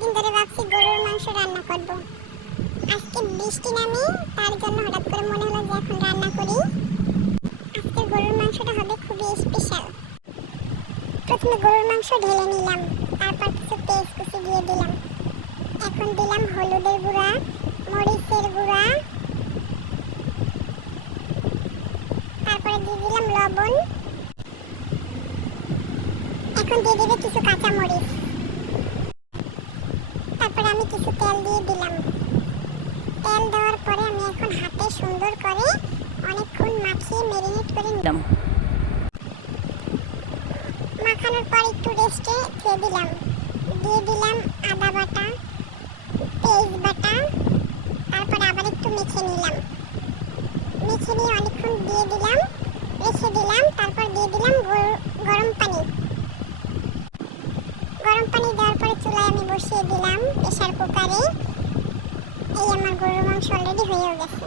অনেকদিন ধরে ভাবছি গরুর মাংস রান্না করব। আজকে বৃষ্টি নামে, তার জন্য হঠাৎ করে মনে হলো যে এখন রান্না করি। আজকে গরুর মাংসটা হবে খুবই স্পেশাল। প্রথমে গরুর মাংস ঢেলে নিলাম, তারপর কিছু পেঁয়াজ কুচি দিয়ে দিলাম। এখন দিলাম হলুদের গুঁড়া, মরিচের গুঁড়া, তারপরে দিয়ে দিলাম লবণ। এখন দিয়ে দেবে কিছু কাঁচা মরিচ। তারপরে আমি কিছু তেল দিয়ে দিলাম। তেল দেওয়ার পরে আমি এখন হাতে সুন্দর করে অনেকক্ষণ মাখিয়ে ম্যারিনেট করে নিলাম। মাখানোর পর একটু রেস্টে দিয়ে দিলাম আদা বাটা, পেঁয়াজ বাটা, তারপর আবার একটু মেখে নিলাম। মেখে নিয়ে অনেকক্ষণ রেখে দিলাম। তারপর দিয়ে দিলাম গরম পানি। গরম পানি দেওয়ার পরে চুলায় আমি বসিয়ে দিলাম প্রেসার কুকারে। এই আমার গরুর মাংস অলরেডি হয়ে গেছে।